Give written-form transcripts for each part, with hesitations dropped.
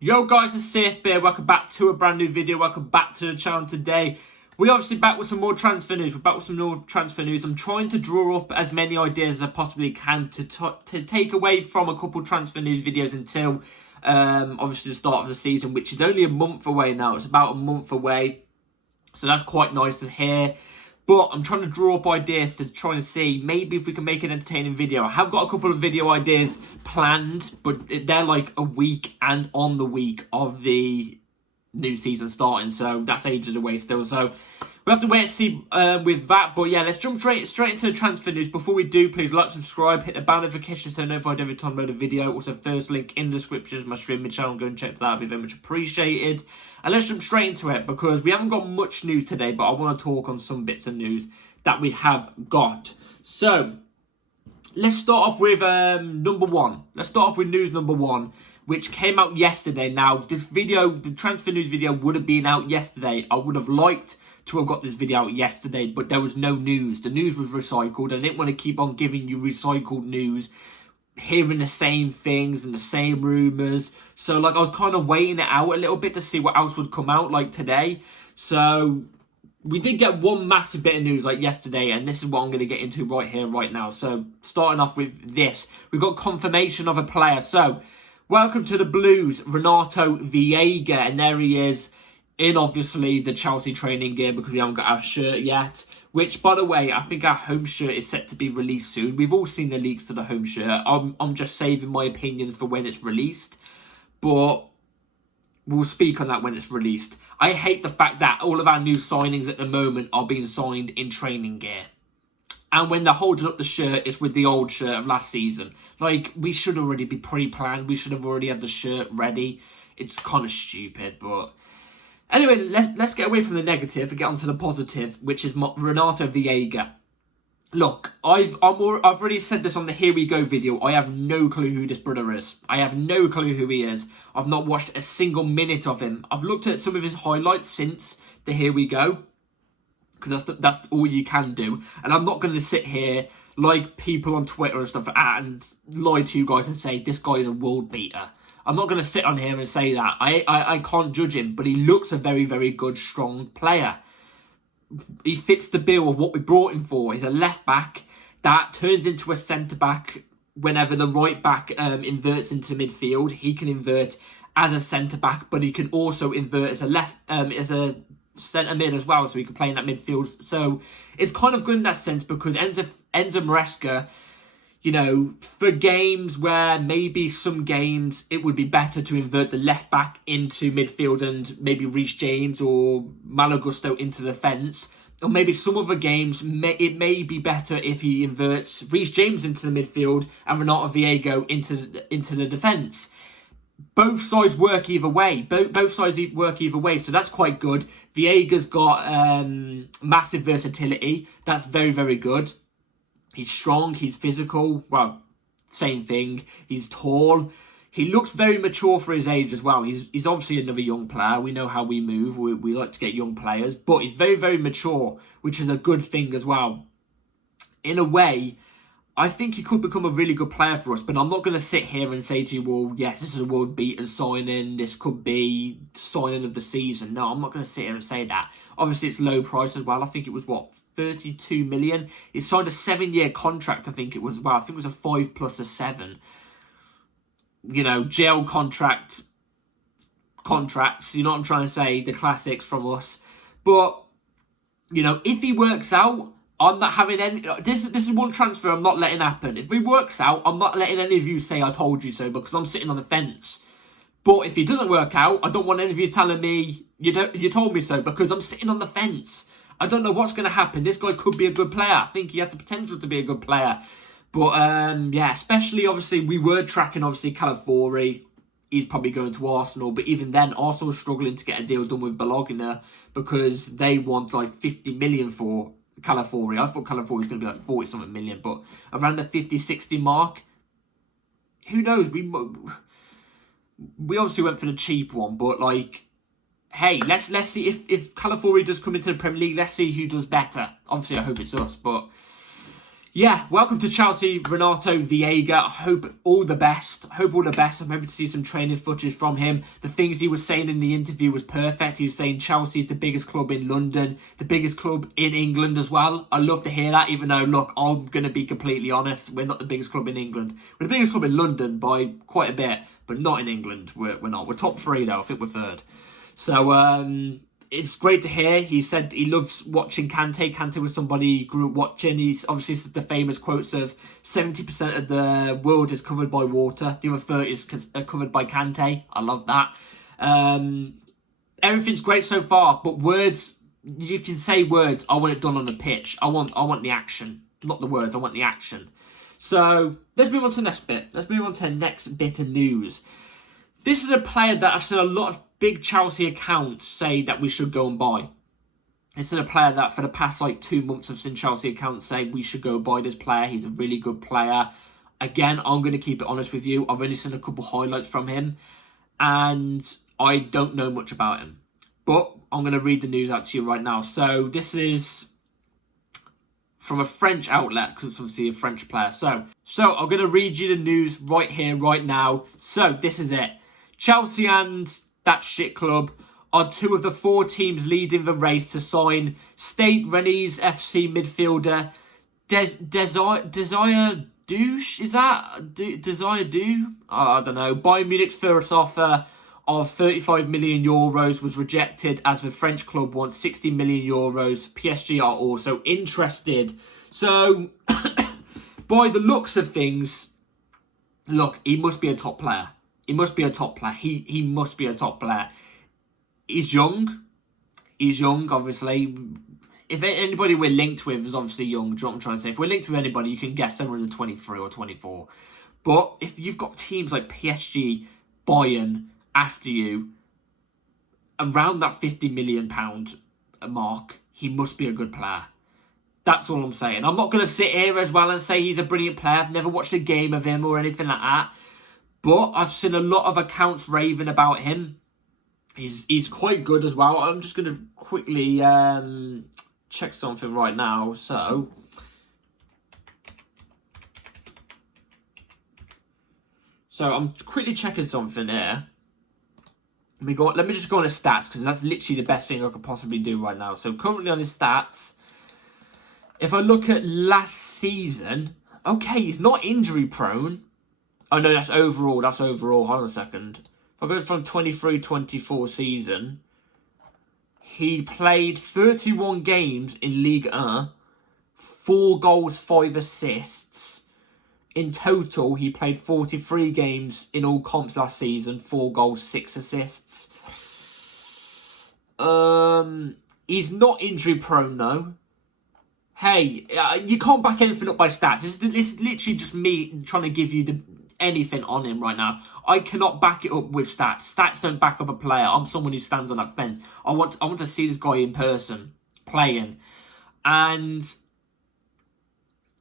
Yo guys, it's Safe Bear. Welcome back to a brand new video. Welcome back to the channel today. We're obviously back with some more transfer news. I'm trying to draw up as many ideas as I possibly can to take away from a couple transfer news videos until obviously the start of the season, which is only a month away now. It's about a month away. So that's quite nice to hear. But I'm trying to draw up ideas to try and see maybe if we can make an entertaining video. I have got a couple of video ideas planned, but they're like a week and on the week of the new season starting. So that's ages away still. So we'll have to wait and see with that. But yeah, let's jump straight into the transfer news. Before we do, please like, subscribe, hit the bell notification so you're notified every time I load a video. Also, first link in the description is my streaming channel. Go and check that out. It'd be very much appreciated. And let's jump straight into it because we haven't got much news today, but I want to talk on some bits of news that we have got. So let's start off with number one. Let's start off with news number one, which came out yesterday. Now, this video, the transfer news video, would have been out yesterday. I would have liked to have got this video out yesterday, but there was no news. The news was recycled. I didn't want to keep on giving you recycled news, hearing the same things and the same rumours. So, like, I was kind of waiting it out a little bit to see what else would come out, like, today. So, we did get one massive bit of news, like, yesterday, and this is what I'm going to get into right here, right now. So, starting off with this. We've got confirmation of a player. So, welcome to the Blues, Renato Viega, and there he is in, obviously, the Chelsea training gear because we haven't got our shirt yet. Which, by the way, I think our home shirt is set to be released soon. We've all seen the leaks to the home shirt. I'm just saving my opinions for when it's released. But we'll speak on that when it's released. I hate the fact that all of our new signings at the moment are being signed in training gear. And when they're holding up the shirt, it's with the old shirt of last season. Like, we should already be pre-planned. We should have already had the shirt ready. It's kind of stupid, but anyway, let's get away from the negative and get onto the positive, which is Renato Viega. Look, I've already said this on the Here We Go video. I have no clue who this brother is. I have no clue who he is. I've not watched a single minute of him. I've looked at some of his highlights since the Here We Go, because that's all you can do. And I'm not going to sit here like people on Twitter and stuff and lie to you guys and say this guy is a world beater. I'm not going to sit on here and say that. I can't judge him, but he looks a very, very good, strong player. He fits the bill of what we brought him for. He's a left back that turns into a centre back whenever the right back inverts into midfield. He can invert as a centre back, but he can also invert as a centre mid as well, so he can play in that midfield. So it's kind of good in that sense because Enzo Maresca, you know, for games where maybe some games it would be better to invert the left back into midfield and maybe Reece James or Malagusto into the defence. Or maybe some other games, it may be better if he inverts Reece James into the midfield and Renato Viega into the defence. Both sides work either way. Both sides work either way, so that's quite good. Viega's got massive versatility. That's very, very good. He's strong, he's physical, well, same thing. He's tall. He looks very mature for his age as well. He's obviously another young player. We know how we move. We like to get young players. But he's very, very mature, which is a good thing as well. In a way, I think he could become a really good player for us. But I'm not going to sit here and say to you, well, yes, this is a world beater signing. This could be signing of the season. No, I'm not going to sit here and say that. Obviously, it's low price as well. I think it was, what, 32 million. He signed a 7-year contract, I think it was. Well, I think it was a 5 plus a 7. You know, jail contracts, you know what I'm trying to say, the classics from us. But, you know, if he works out, I'm not having any, this is one transfer I'm not letting happen. If he works out, I'm not letting any of you say I told you so, because I'm sitting on the fence. But if he doesn't work out, I don't want any of you telling me you told me so, because I'm sitting on the fence. I don't know what's going to happen. This guy could be a good player. I think he has the potential to be a good player. But, yeah, especially, obviously, we were tracking, obviously, Calafiori. He's probably going to Arsenal. But even then, Arsenal was struggling to get a deal done with Bologna because they want, like, 50 million for Calafiori. I thought Calafiori was going to be, like, 40-something million. But around the 50-60 mark, who knows? We obviously went for the cheap one. But, like, hey, let's see if Calafiori does come into the Premier League. Let's see who does better. Obviously, I hope it's us, but Yeah, welcome to Chelsea, Renato Viega. I hope all the best. I'm hoping to see some training footage from him. The things he was saying in the interview was perfect. He was saying Chelsea is the biggest club in London, the biggest club in England as well. I love to hear that, even though, look, I'm going to be completely honest. We're not the biggest club in England. We're the biggest club in London by quite a bit, but not in England. We're not. We're top three, though. I think we're third. So, it's great to hear. He said he loves watching Kante. Kante was somebody he grew up watching. He's obviously said the famous quotes of 70% of the world is covered by water. The other 30 is covered by Kante. I love that. Everything's great so far, but words, you can say words. I want it done on the pitch. I want the action, not the words. I want the action. So let's move on to the next bit. Let's move on to the next bit of news. This is a player that I've seen a lot of big Chelsea accounts say that we should go and buy. This is a player that for the past 2 months I've seen Chelsea accounts say we should go buy this player. He's a really good player. Again, I'm going to keep it honest with you. I've only seen a couple highlights from him and I don't know much about him. But I'm going to read the news out to you right now. So this is from a French outlet, because it's obviously a French player. So I'm going to read you the news right here, right now. So this is it. Chelsea and that shit club are two of the 4 teams leading the race to sign Stade Rennes FC midfielder Désiré Douche. Is that Désiré Douche? I don't know. Bayern Munich's first offer of 35 million euros was rejected as the French club wants 60 million euros. PSG are also interested. So, by the looks of things, look, he must be a top player. He must be a top player. He must be a top player. He's young. He's young, obviously. If anybody we're linked with is obviously young, do you know what I'm trying to say? If we're linked with anybody, you can guess they're under 23 or 24. But if you've got teams like PSG, Bayern after you, around that £50 million mark, he must be a good player. That's all I'm saying. I'm not going to sit here as well and say he's a brilliant player. I've never watched a game of him or anything like that. But I've seen a lot of accounts raving about him. He's quite good as well. I'm just going to quickly check something right now. So I'm quickly checking something here. Let me just go on his stats, because that's literally the best thing I could possibly do right now. So currently on his stats, if I look at last season, okay, he's not injury prone. Oh no, that's overall. Hold on a second. If I go from 23-24 season, he played 31 games in Ligue 1, 4 goals, 5 assists. In total, he played 43 games in all comps last season, 4 goals, 6 assists. He's not injury prone though. Hey, you can't back anything up by stats. This is literally just me trying to give you anything on him right now. I cannot back it up with stats. Stats don't back up a player. I'm someone who stands on that fence. I want to see this guy in person playing, and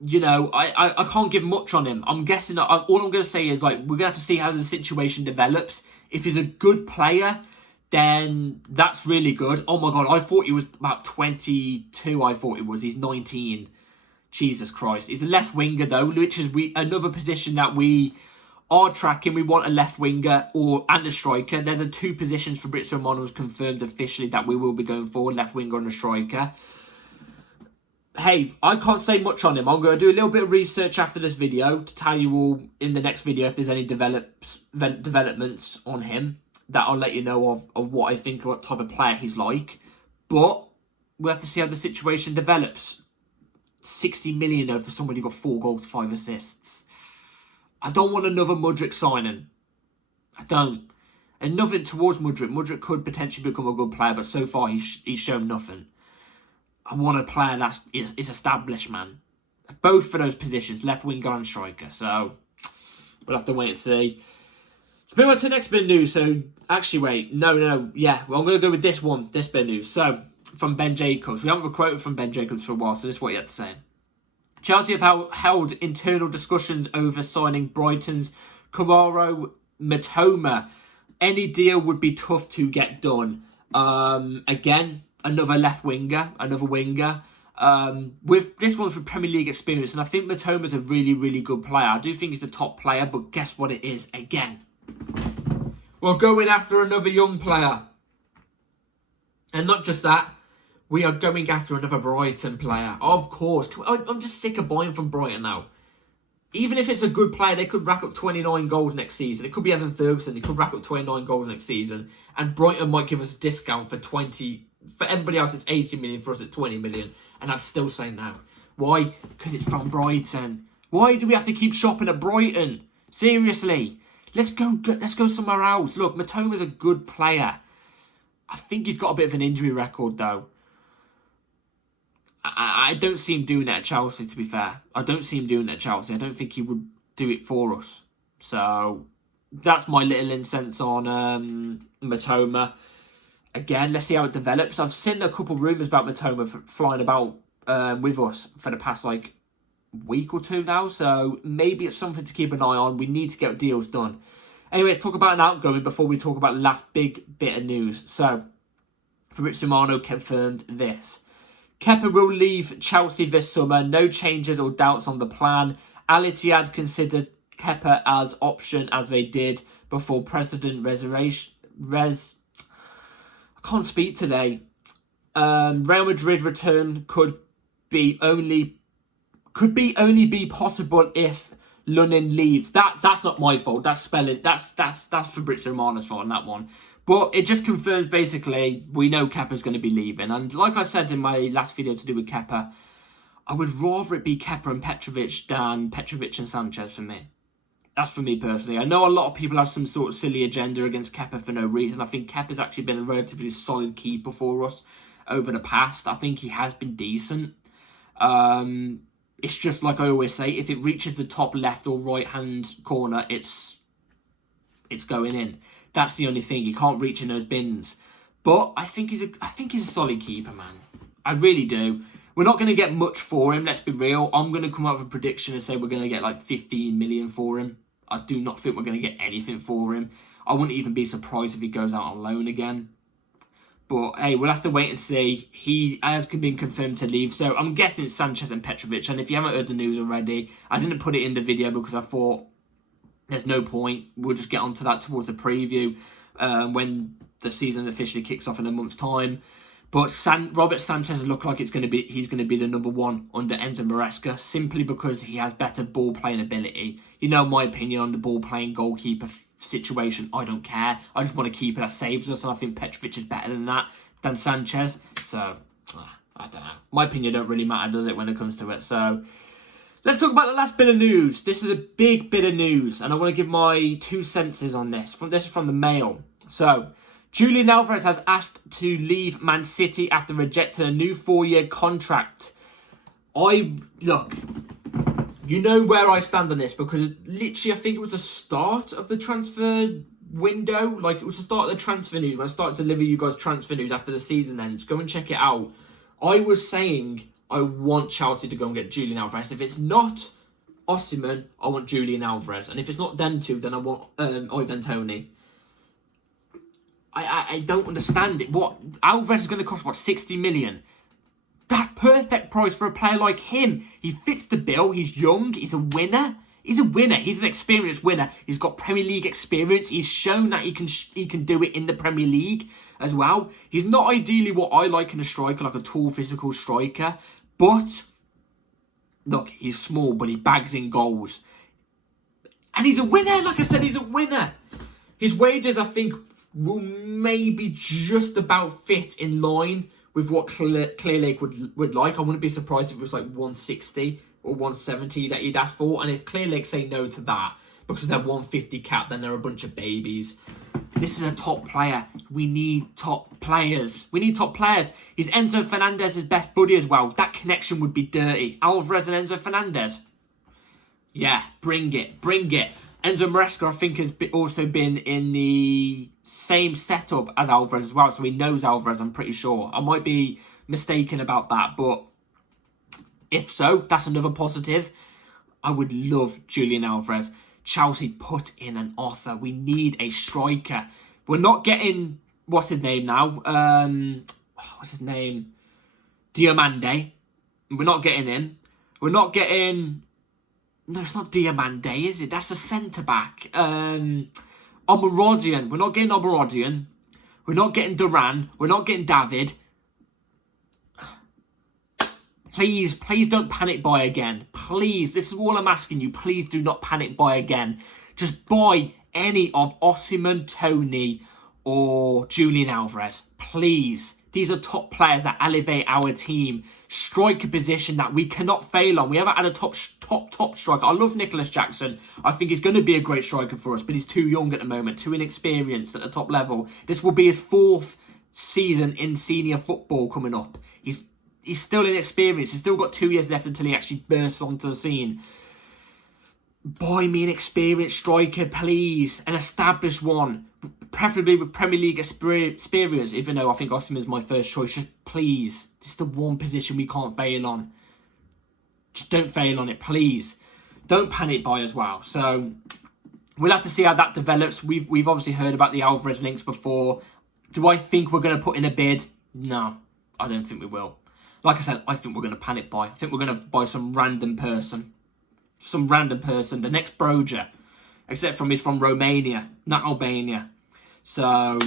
you know I can't give much on him. I'm guessing all I'm going to say is we're going to have to see how the situation develops. If he's a good player, then that's really good. Oh my god, I thought he was about 22. I thought he was. He's 19. Jesus Christ. He's a left winger though, which is another position that we are tracking. We want a left winger and a striker. They're the 2 positions Fabrizio Romano has confirmed officially that we will be going for, left winger and a striker. Hey, I can't say much on him. I'm going to do a little bit of research after this video to tell you all in the next video if there's any developments on him, that I'll let you know of what I think, what type of player he's like. But we'll have to see how the situation develops. 60 million though for somebody who got 4 goals, 5 assists. I don't want another Mudryk signing. I don't. And nothing towards Mudryk. Mudryk could potentially become a good player, but so far he's shown nothing. I want a player that is established, man. Both for those positions, left winger and striker. So we'll have to wait and see. Let's move on to the next bit of news. So actually, wait, no, yeah. Well, I'm going to go with this bit of news. So from Ben Jacobs. We haven't got a quote from Ben Jacobs for a while, so this is what he had to say. Chelsea have held internal discussions over signing Brighton's Kamaro Matoma. Any deal would be tough to get done. Again, another left winger, another winger. With this one's with Premier League experience, and I think Matoma's a really, really good player. I do think he's a top player, but guess what it is again? We're going after another young player. And not just that, we are going after another Brighton player. Of course. I'm just sick of buying from Brighton now. Even if it's a good player, they could rack up 29 goals next season. It could be Evan Ferguson. He could rack up 29 goals next season. And Brighton might give us a discount for 20. For everybody else, it's 80 million. For us, it's 20 million. And I'd still say no. Why? Because it's from Brighton. Why do we have to keep shopping at Brighton? Seriously. Let's go somewhere else. Look, Matoma's a good player. I think he's got a bit of an injury record, though. I don't see him doing it at Chelsea, to be fair. I don't see him doing it at Chelsea. I don't think he would do it for us. So, that's my little incense on Matoma. Again, let's see how it develops. I've seen a couple of rumours about Matoma flying about with us for the past, week or two now. So, maybe it's something to keep an eye on. We need to get deals done. Anyway, let's talk about an outgoing before we talk about the last big bit of news. So, Fabrizio Romano confirmed this. Kepa will leave Chelsea this summer. No changes or doubts on the plan. Al Ittihad considered Kepa as option as they did before President I can't speak today. Real Madrid return could only be possible if Lunin leaves. That's not my fault. That's spelling. That's Fabrizio Romano's fault on that one. But it just confirms, basically, we know Kepa's going to be leaving. And like I said in my last video to do with Kepa, I would rather it be Kepa and Petrovic than Petrovic and Sanchez for me. That's for me personally. I know a lot of people have some sort of silly agenda against Kepa for no reason. I think Kepa's actually been a relatively solid keeper for us over the past. I think he has been decent. It's just like I always say, if it reaches the top left or right hand corner, it's going in. That's the only thing. You can't reach in those bins. But I think he's a solid keeper, man. I really do. We're not going to get much for him, let's be real. I'm going to come up with a prediction and say we're going to get 15 million for him. I do not think we're going to get anything for him. I wouldn't even be surprised if he goes out on loan again. But hey, we'll have to wait and see. He has been confirmed to leave. So I'm guessing it's Sanchez and Petrovic. And if you haven't heard the news already, I didn't put it in the video because I thought there's no point. We'll just get onto that towards the preview when the season officially kicks off in a month's time. But Robert Sanchez looks like he's going to be the number one under Enzo Maresca simply because he has better ball playing ability. You know my opinion on the ball playing goalkeeper situation. I don't care. I just want a keeper that saves us, and I think Petrovic is better than Sanchez. So I don't know. My opinion don't really matter, does it, when it comes to it? So let's talk about the last bit of news. This is a big bit of news, and I want to give my 2 cents on this. This is from the Mail. So, Julian Alvarez has asked to leave Man City after rejecting a new 4-year contract. Look, you know where I stand on this, because literally I think it was the start of the transfer window. It was the start of the transfer news when I started to deliver you guys transfer news after the season ends. Go and check it out. I was saying I want Chelsea to go and get Julian Alvarez. If it's not Osimhen, I want Julian Alvarez. And if it's not them two, then I want Ivan Toney. I don't understand it. What? Alvarez is going to cost, 60 million? That's perfect price for a player like him. He fits the bill. He's young. He's a winner. He's an experienced winner. He's got Premier League experience. He's shown that he can do it in the Premier League as well. He's not ideally what I like in a striker, like a tall, physical striker. But, look, he's small, but he bags in goals. And he's a winner. Like I said, he's a winner. His wages, I think, will maybe just about fit in line with what Clear Lake would like. I wouldn't be surprised if it was 160 or 170 that he'd ask for. And if Clear Lake say no to that because they're 150 cap, then they're a bunch of babies. This is a top player. We need top players. He's Enzo Fernandez's best buddy as well. That connection would be dirty. Alvarez and Enzo Fernandez. Yeah, bring it. Enzo Maresca, I think, has also been in the same setup as Alvarez as well. So he knows Alvarez, I'm pretty sure. I might be mistaken about that. But if so, that's another positive. I would love Julian Alvarez. Chelsea, put in an offer. We need a striker. We're not getting... What's his name now? Diomande. We're not getting him. We're not getting... No, it's not Diamande, is it? That's the centre-back. Omarodian. We're not getting Omarodian. We're not getting Duran. We're not getting David. Please don't panic buy again. Please, this is all I'm asking you. Please do not panic buy again. Just buy any of Osimhen, Tony, or Julian Alvarez. Please. These are top players that elevate our team. Striker position that we cannot fail on. We haven't had a top striker. I love Nicholas Jackson. I think he's going to be a great striker for us, but he's too young at the moment, too inexperienced at the top level. This will be his 4th season in senior football coming up. He's still inexperienced. He's still got 2 years left until he actually bursts onto the scene. Buy me an experienced striker, please. An established one. Preferably with Premier League experience, even though I think Osimhen is my first choice. Just please. This is the one position we can't fail on. Just don't fail on it, please. Don't panic buy as well. So, we'll have to see how that develops. We've obviously heard about the Alvarez links before. Do I think we're going to put in a bid? No, I don't think we will. Like I said, I think we're going to panic buy. I think we're going to buy some random person. The next Broja. Except from he's from Romania, not Albania. So,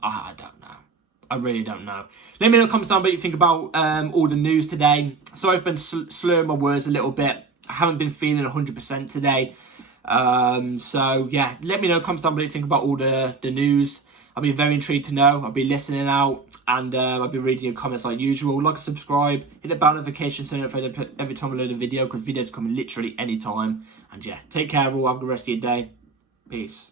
I don't know. I really don't know. Let me know in the comments down what you think about all the news today. Sorry I've been slurring my words a little bit. I haven't been feeling 100% today. So, yeah, let me know in the comments down what you think about all the news. I'll be very intrigued to know. I'll be listening out and I'll be reading your comments like usual. Like and subscribe, hit the bell notification so every time I load a video, because videos come literally any time. And yeah, take care of all. Have a good rest of your day. Peace.